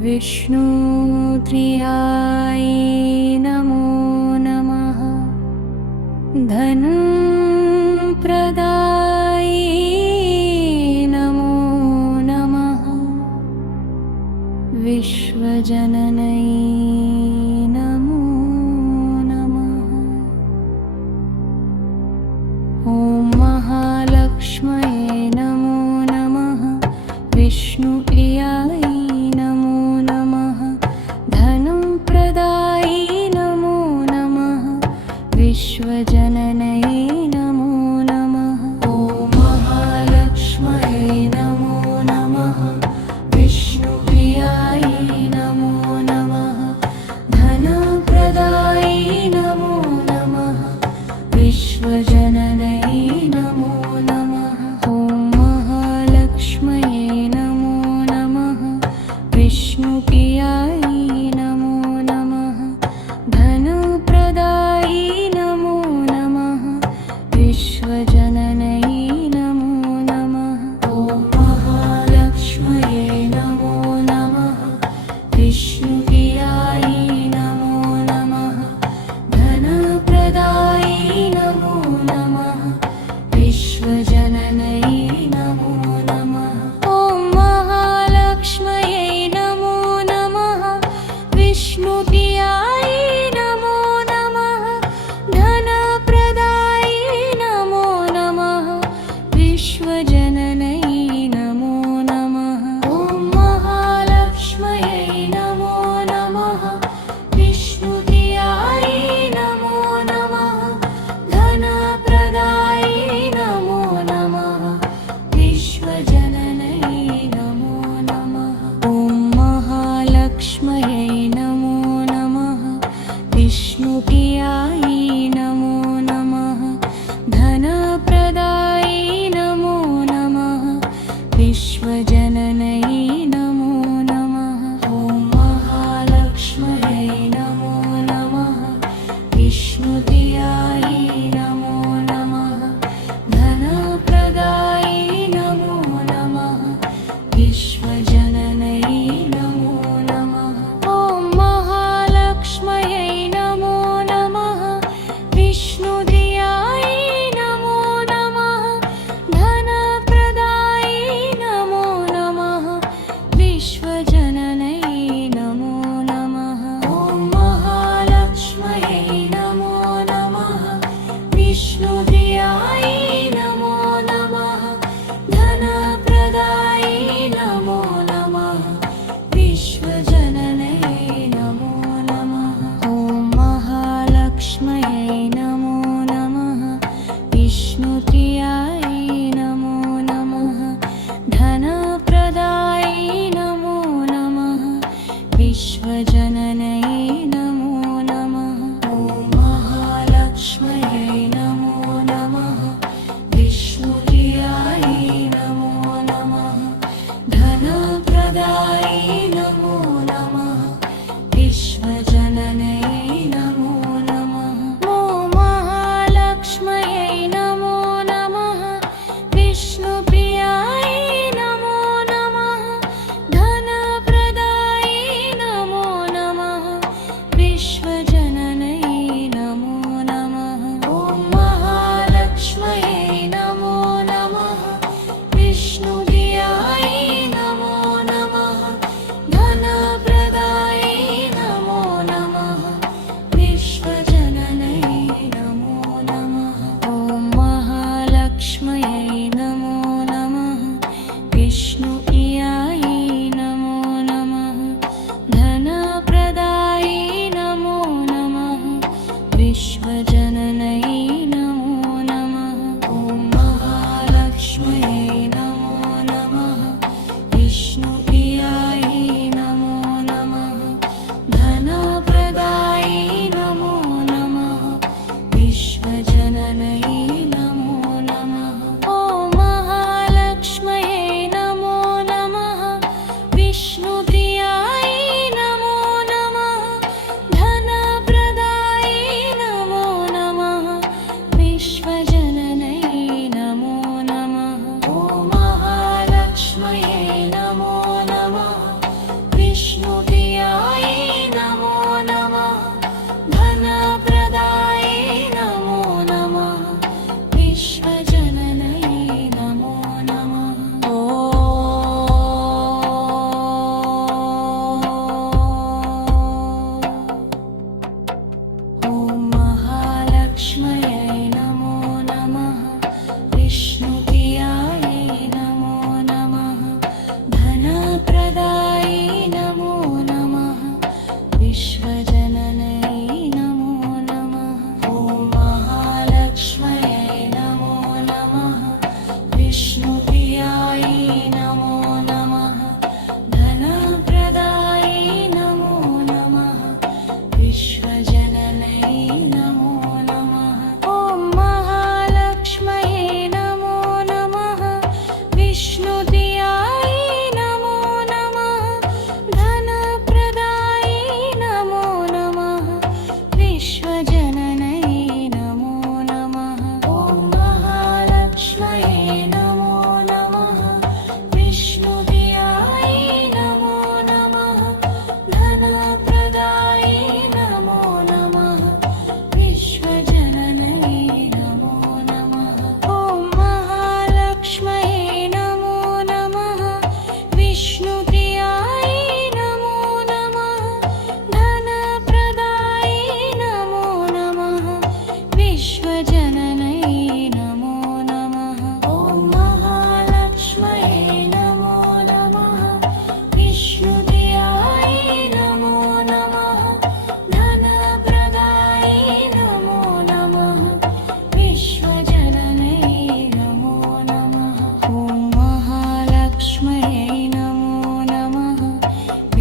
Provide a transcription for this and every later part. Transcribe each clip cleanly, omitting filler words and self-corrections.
विष्णुप्रियाय नमो नमः। धनप्रदाय नमो नमः। विश्वजननै नमो नमः। ॐ महालक्ष्म्यै नमो नमः। विष्णुप्रियाय नमो नमः। धनप्रदाय नमो नमः। विश्वजननै नमो नमः। ॐ महालक्ष्म्यै नमो नमः। विष्णुप्रियाय नमो नमः। धनप्रदाय नमो नमः। विश्वजननै नमो नमः। ॐ महालक्ष्म्यै नमो नमः। विष्णुप्रियाय नमो नमः। धनप्रदाय नमो नमः। विश्वजननै नमो नमः। ॐ महालक्ष्म्यै नमो नमः। विष्णुप्रियाय नमो नमः। धनप्रदाय नमो नमः। विश्वजननै नमो नमः। ॐ महालक्ष्म्यै नमो नमः। विष्णुप्रियाय नमो नमः। धनप्रदाय नमो नमः। विश्वजननै नमो नमः। ॐ महालक्ष्म्यै नमो नमः। विष्णुप्रियाय नमो नमः। धनप्रदाय नमो नमः। विश्वजननै नमो नमः। ॐ महालक्ष्म्यै नमो नमः। विष्णुप्रियाय नमो नमः। धनप्रदाय नमो नमः। विश्वजननै नमो नमः। ॐ महालक्ष्म्यै नमो नमः। विष्णुप्रियाय नमो नमः। धनप्रदाय नमो नमः। विश्वजननै नमो नमः। ॐ महालक्ष्म्यै नमो नमः। विष्णुप्रियाय नमो नमः। धनप्रदाय नमो नमः। विश्वजननै नमो नमः। ॐ महालक्ष्म्यै नमो नमः। विष्णुप्रियाय नमो नमः। धनप्रदाय नमो नमः। विश्वजननै नमो नमः। ॐ महालक्ष्म्यै नमो नमः। विष्णुप्रियाय नमो नमः। धनप्रदाय नमो नमः। विश्वजननै नमो नमः। ॐ महालक्ष्म्यै नमो नमः। विष्णुप्रियाय नमो नमः। धनप्रदाय नमो नमः। विश्वजननै नमो नमः। ॐ महालक्ष्म्यै नमो नमः। विष्णुप्रियाय नमो नमः। धनप्रदाय नमो नमः।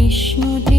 विष्णुदेव